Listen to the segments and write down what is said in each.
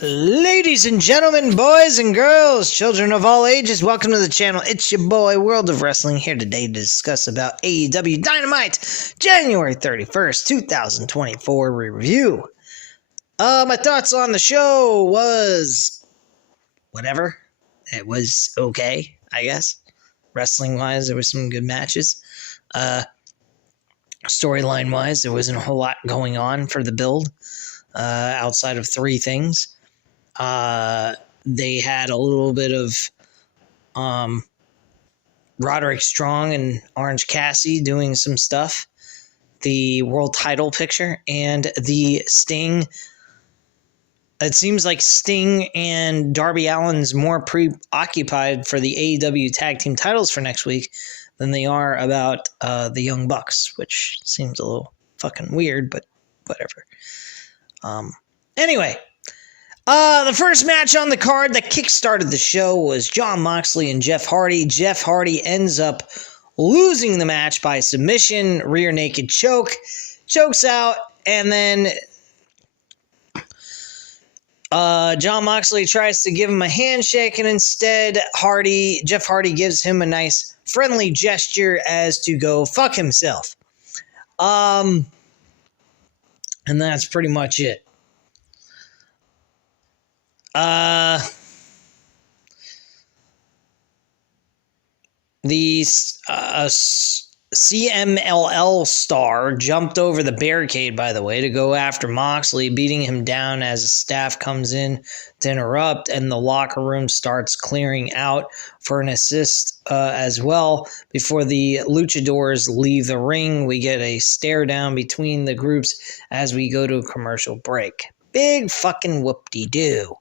Ladies and gentlemen, boys and girls, children of all ages, welcome to the channel. It's your boy, World of Wrestling, here today to discuss about AEW Dynamite, January 31st, 2024 review. My thoughts on the show was whatever. It was okay, I guess. Wrestling-wise, there was some good matches. Storyline-wise, there wasn't a whole lot going on for the build, outside of three things. They had a little bit of Roderick Strong and Orange Cassidy doing some stuff. The world title picture and the Sting. It seems like Sting and Darby Allin's more preoccupied for the AEW tag team titles for next week than they are about the Young Bucks, which seems a little fucking weird, but whatever. Anyway. The first match on the card that kickstarted the show was Jon Moxley and Jeff Hardy. Jeff Hardy ends up losing the match by submission, rear naked choke, chokes out, and then Jon Moxley tries to give him a handshake, and instead Jeff Hardy gives him a nice friendly gesture as to go fuck himself. And that's pretty much it. The CMLL star jumped over the barricade, by the way, to go after Moxley, beating him down as the staff comes in to interrupt, and the locker room starts clearing out for an assist as well. Before the luchadors leave the ring, we get a stare down between the groups as we go to a commercial break. Big fucking whoop-de-doo.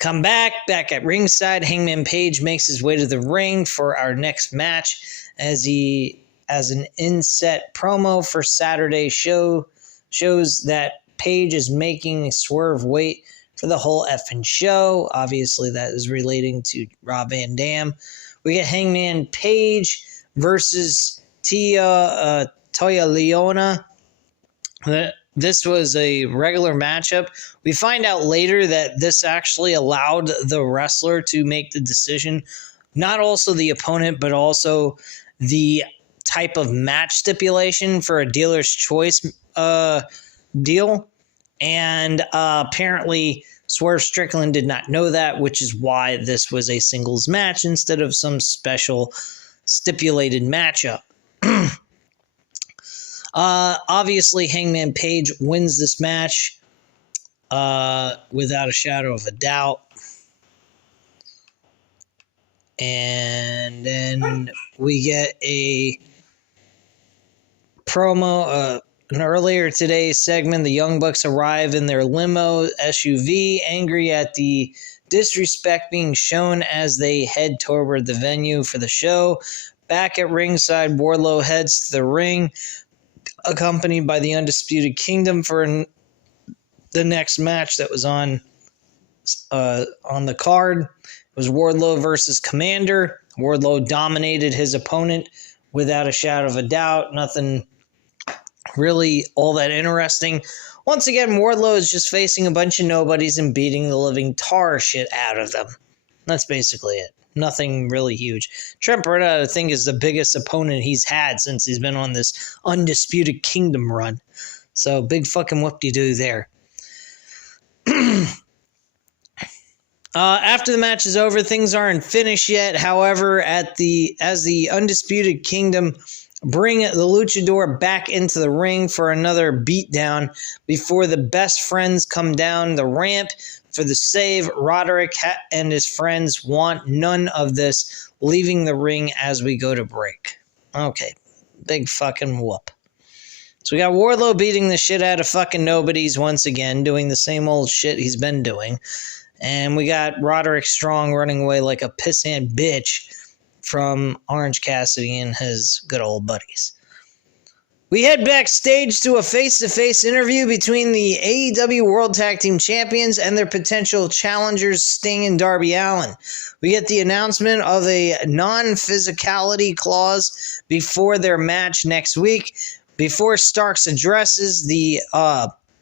Come back at ringside. Hangman Page makes his way to the ring for our next match as an inset promo for Saturday's show shows that Page is making Swerve wait for the whole effing show. Obviously, that is relating to Rob Van Dam. We get Hangman Page versus Toya Leona. This was a regular matchup. We find out later that this actually allowed the wrestler to make the decision, not also the opponent, but also the type of match stipulation for a dealer's choice deal. And apparently Swerve Strickland did not know that, which is why this was a singles match instead of some special stipulated matchup. Obviously, Hangman Page wins this match without a shadow of a doubt. And then we get a promo, an earlier today's segment. The Young Bucks arrive in their limo SUV, angry at the disrespect being shown as they head toward the venue for the show. Back at ringside, Wardlow heads to the ring, accompanied by the Undisputed Kingdom for the next match that was on the card. It was Wardlow versus Commander. Wardlow dominated his opponent without a shadow of a doubt. Nothing really all that interesting. Once again, Wardlow is just facing a bunch of nobodies and beating the living tar shit out of them. That's basically it. Nothing really huge. Trent Beretta, I think, is the biggest opponent he's had since he's been on this Undisputed Kingdom run. So, big fucking whoop-de-doo there. After the match is over, things aren't finished yet. However, as the Undisputed Kingdom bring the luchador back into the ring for another beatdown before the best friends come down the ramp for the save, Roderick and his friends want none of this, leaving the ring as we go to break. Okay, big fucking whoop. So we got Wardlow beating the shit out of fucking nobodies once again, doing the same old shit he's been doing. And we got Roderick Strong running away like a pissant bitch from Orange Cassidy and his good old buddies. We head backstage to a face-to-face interview between the AEW World Tag Team Champions and their potential challengers, Sting and Darby Allin. We get the announcement of a non-physicality clause before their match next week. Before Starks addresses the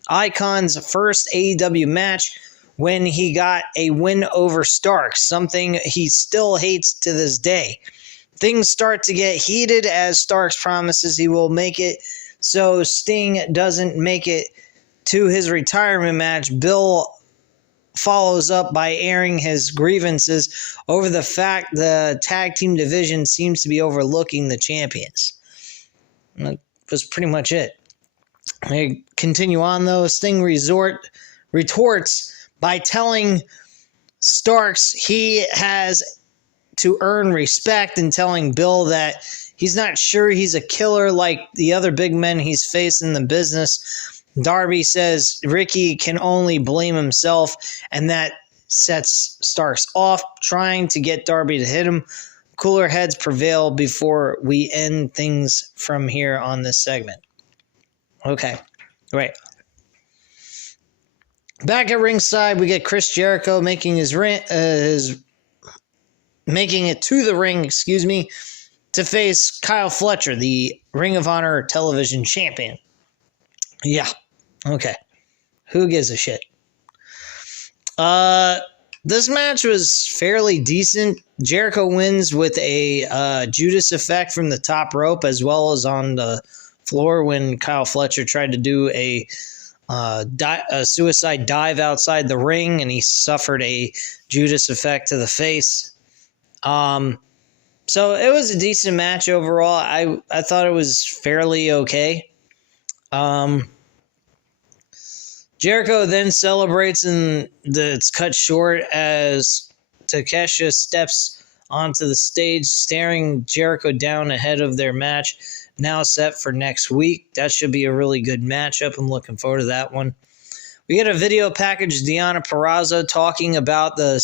Icons' first AEW match, when he got a win over Starks, something he still hates to this day. Things start to get heated as Starks promises he will make it so Sting doesn't make it to his retirement match. Bill follows up by airing his grievances over the fact the tag team division seems to be overlooking the champions. That was pretty much it. They continue on, though. Sting retorts by telling Starks he has to earn respect and telling Bill that he's not sure he's a killer like the other big men he's faced in the business. Darby says Ricky can only blame himself, and that sets Starks off, trying to get Darby to hit him. Cooler heads prevail before we end things from here on this segment. Okay, right. Back at ringside, we get Chris Jericho making making it to the ring, to face Kyle Fletcher, the Ring of Honor television champion. Yeah, okay. Who gives a shit? This match was fairly decent. Jericho wins with a Judas effect from the top rope, as well as on the floor when Kyle Fletcher tried to do a suicide dive outside the ring, and he suffered a Judas effect to the face. So it was a decent match overall. I thought it was fairly okay. Jericho then celebrates, and it's cut short as Takeshita steps onto the stage, staring Jericho down ahead of their match, now set for next week. That should be a really good matchup. I'm looking forward to that one. We get a video package, Deonna Purrazzo talking about the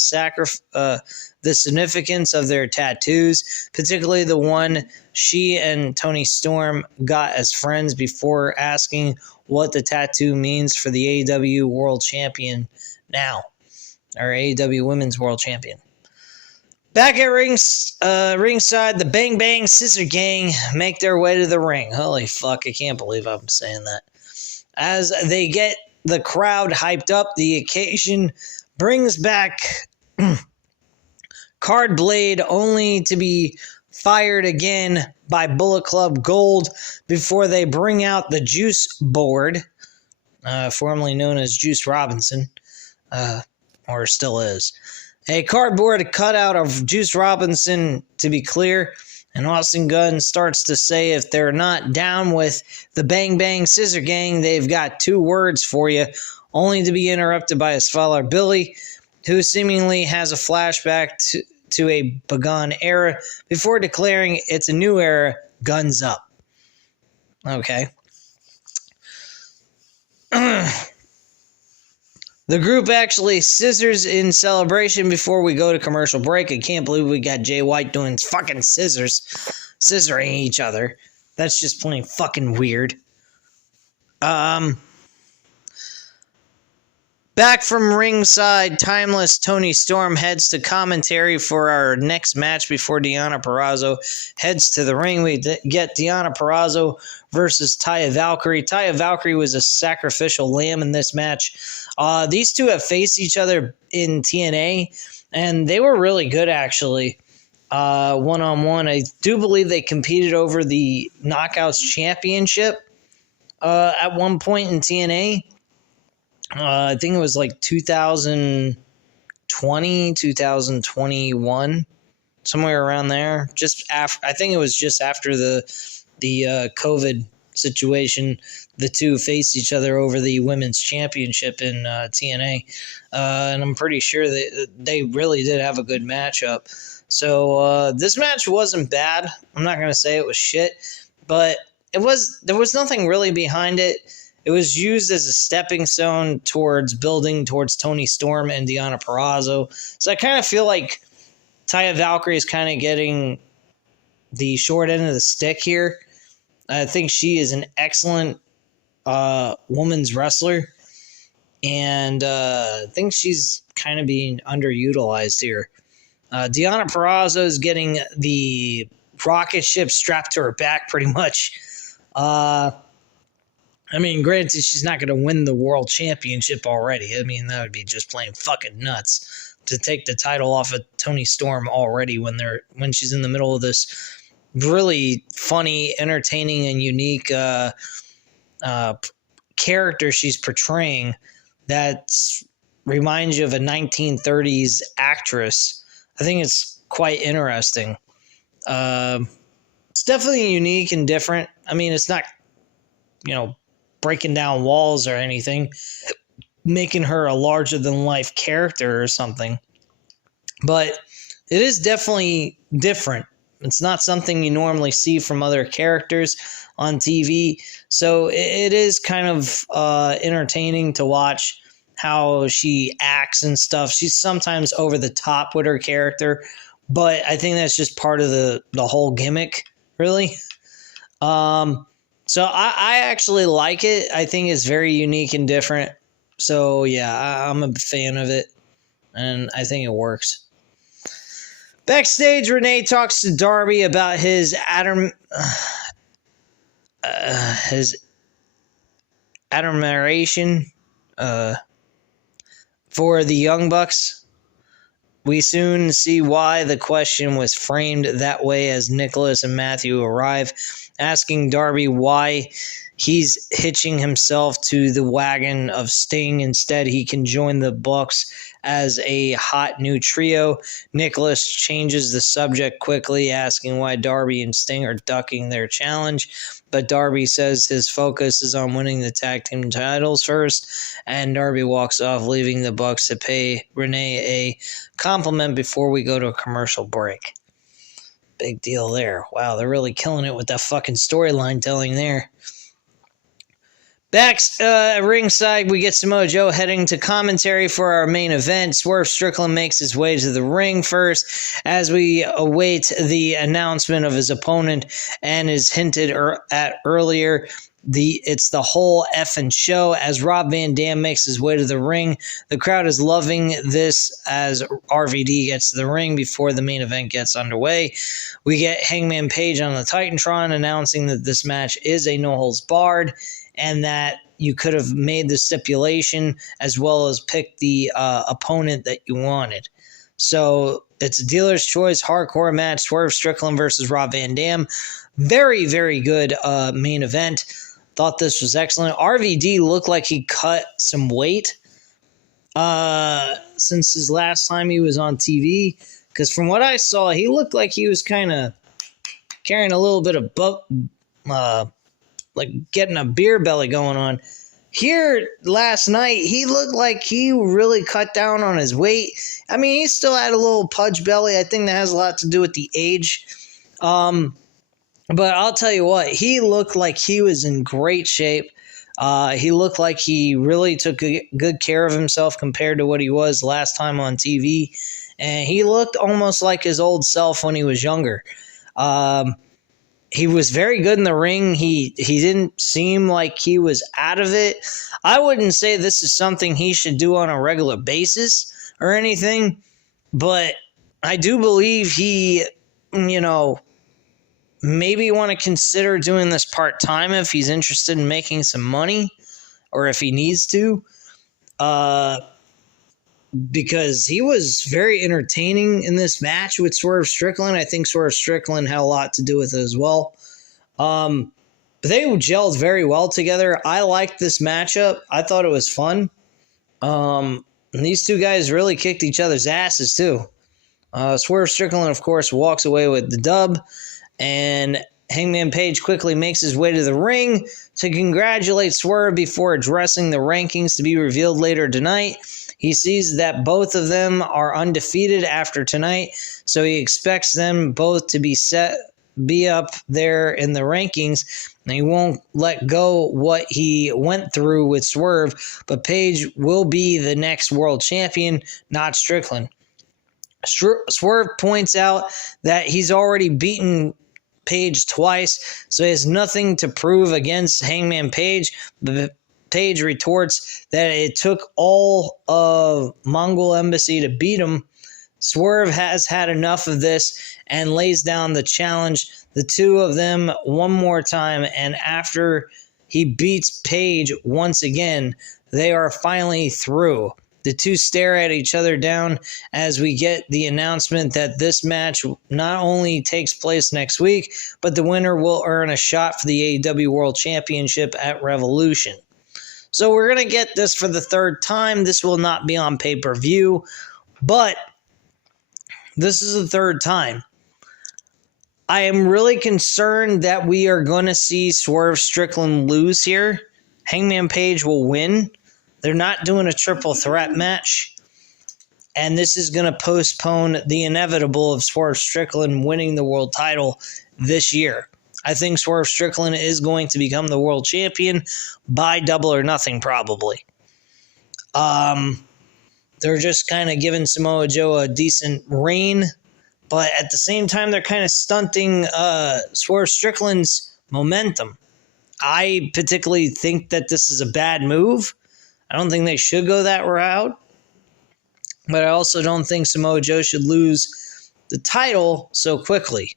significance of their tattoos, particularly the one she and Toni Storm got as friends, before asking what the tattoo means for the AEW World Champion now, or AEW Women's World Champion. Back at ringside, the Bang Bang Scissor Gang make their way to the ring. Holy fuck, I can't believe I'm saying that. As they get the crowd hyped up, the occasion brings back Card Blade, only to be fired again by Bullet Club Gold before they bring out the Juice Board, formerly known as Juice Robinson, or still is. A cardboard cutout of Juice Robinson, to be clear, and Austin Gunn starts to say if they're not down with the Bang Bang Scissor Gang, they've got two words for you, only to be interrupted by his father Billy, who seemingly has a flashback to a bygone era before declaring it's a new era, guns up. Okay. The group actually scissors in celebration before we go to commercial break. I can't believe we got Jay White doing fucking scissoring each other. That's just plain fucking weird. Back from ringside, Timeless Toni Storm heads to commentary for our next match before Deonna Purrazzo heads to the ring. We get Deonna Purrazzo versus Taya Valkyrie. Taya Valkyrie was a sacrificial lamb in this match. These two have faced each other in TNA, and they were really good, actually, one-on-one. I do believe they competed over the Knockouts Championship at one point in TNA. I think it was like 2020, 2021, somewhere around there. Just after, I think it was just after the COVID situation. The two faced each other over the women's championship in TNA, and I'm pretty sure that they really did have a good matchup. So this match wasn't bad. I'm not gonna say it was shit, but there was nothing really behind it. It was used as a stepping stone towards building towards Toni Storm and Deonna Purrazzo. So I kind of feel like Taya Valkyrie is kind of getting the short end of the stick here. I think she is an excellent women's wrestler, and I think she's kind of being underutilized here. Deonna Purrazzo is getting the rocket ship strapped to her back pretty much. I mean, granted, she's not going to win the world championship already. I mean, that would be just plain fucking nuts to take the title off of Toni Storm already when she's in the middle of this really funny, entertaining, and unique character she's portraying that reminds you of a 1930s actress. I think it's quite interesting. It's definitely unique and different. I mean, it's not, breaking down walls or anything, making her a larger-than-life character or something. But it is definitely different. It's not something you normally see from other characters on TV. So it is kind of entertaining to watch how she acts and stuff. She's sometimes over the top with her character, but I think that's just part of the whole gimmick, really. So I actually like it. I think it's very unique and different. So yeah, I'm a fan of it, and I think it works. Backstage, Renee talks to Darby about his admiration for the Young Bucks. We soon see why the question was framed that way as Nicholas and Matthew arrive, asking Darby why he's hitching himself to the wagon of Sting. Instead, he can join the Bucks as a hot new trio. Nicholas changes the subject quickly, asking why Darby and Sting are ducking their challenge. But Darby says his focus is on winning the tag team titles first, and Darby walks off, leaving the Bucks to pay Renee a compliment before we go to a commercial break. Big deal there. Wow, they're really killing it with that fucking storyline telling there. Back ringside, we get Samoa Joe heading to commentary for our main event. Swerve Strickland makes his way to the ring first as we await the announcement of his opponent, and is hinted at earlier. It's the whole effing show as Rob Van Dam makes his way to the ring. The crowd is loving this as RVD gets to the ring before the main event gets underway. We get Hangman Page on the Titantron announcing that this match is a no-holds-barred, and that you could have made the stipulation as well as picked the opponent that you wanted. So it's a dealer's choice hardcore match, Swerve Strickland versus Rob Van Dam. Very, very good main event. Thought this was excellent. RVD looked like he cut some weight since his last time he was on TV. Because from what I saw, he looked like he was kind of carrying a little bit of like getting a beer belly going on. Here last night, he looked like he really cut down on his weight. I mean, he still had a little pudge belly. I think that has a lot to do with the age. But I'll tell you what, he looked like he was in great shape. He looked like he really took good care of himself compared to what he was last time on TV. And he looked almost like his old self when he was younger. He was very good in the ring. He didn't seem like he was out of it. I wouldn't say this is something he should do on a regular basis or anything, but I do believe he, maybe want to consider doing this part-time if he's interested in making some money or if he needs to. Because he was very entertaining in this match with Swerve Strickland. I think Swerve Strickland had a lot to do with it as well. But they gelled very well together. I liked this matchup. I thought it was fun. And these two guys really kicked each other's asses too. Swerve Strickland, of course, walks away with the dub. And Hangman Page quickly makes his way to the ring to congratulate Swerve before addressing the rankings to be revealed later tonight. He sees that both of them are undefeated after tonight, so he expects them both to be up there in the rankings, and he won't let go what he went through with Swerve, but Page will be the next world champion, not Strickland. Swerve points out that he's already beaten Page twice, so he has nothing to prove against Hangman Page, but Page retorts that it took all of Mongol Embassy to beat him. Swerve has had enough of this and lays down the challenge, the two of them one more time, and after he beats Page once again. They are finally through. The two stare at each other down as we get the announcement that this match not only takes place next week, but the winner will earn a shot for the AEW World Championship at Revolution. So we're going to get this for the third time. This will not be on pay-per-view, but this is the third time. I am really concerned that we are going to see Swerve Strickland lose here. Hangman Page will win. They're not doing a triple threat match. And this is going to postpone the inevitable of Swerve Strickland winning the world title this year. I think Swerve Strickland is going to become the world champion by Double or Nothing, probably. They're just kind of giving Samoa Joe a decent reign. But at the same time, they're kind of stunting Swerve Strickland's momentum. I particularly think that this is a bad move. I don't think they should go that route. But I also don't think Samoa Joe should lose the title so quickly.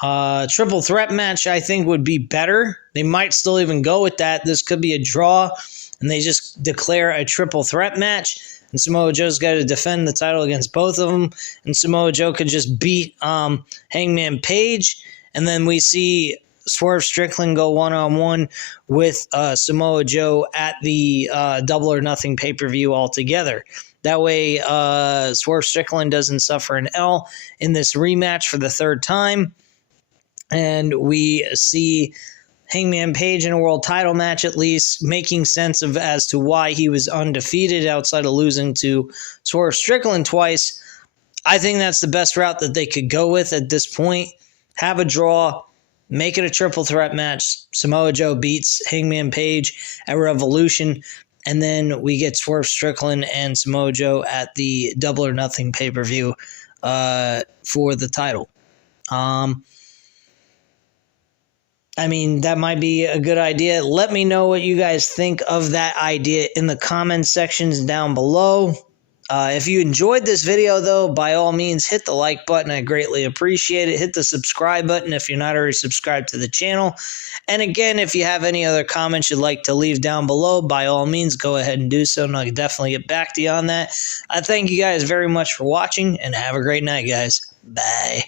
Triple threat match, I think, would be better. They might still even go with that. This could be a draw, and they just declare a triple threat match. And Samoa Joe's got to defend the title against both of them. And Samoa Joe could just beat Hangman Page. And then we see Swerve Strickland go one-on-one with Samoa Joe at the Double or Nothing pay-per-view altogether. That way, Swerve Strickland doesn't suffer an L in this rematch for the third time. And we see Hangman Page in a world title match, at least, making sense of as to why he was undefeated outside of losing to Swerve Strickland twice. I think that's the best route that they could go with at this point. Have a draw, make it a triple threat match. Samoa Joe beats Hangman Page at Revolution, and then we get Swerve Strickland and Samoa Joe at the Double or Nothing pay-per-view for the title. I mean, that might be a good idea. Let me know what you guys think of that idea in the comment sections down below. If you enjoyed this video, though, by all means, hit the like button. I greatly appreciate it. Hit the subscribe button if you're not already subscribed to the channel. And again, if you have any other comments you'd like to leave down below, by all means, go ahead and do so, and I'll definitely get back to you on that. I thank you guys very much for watching, and have a great night, guys. Bye.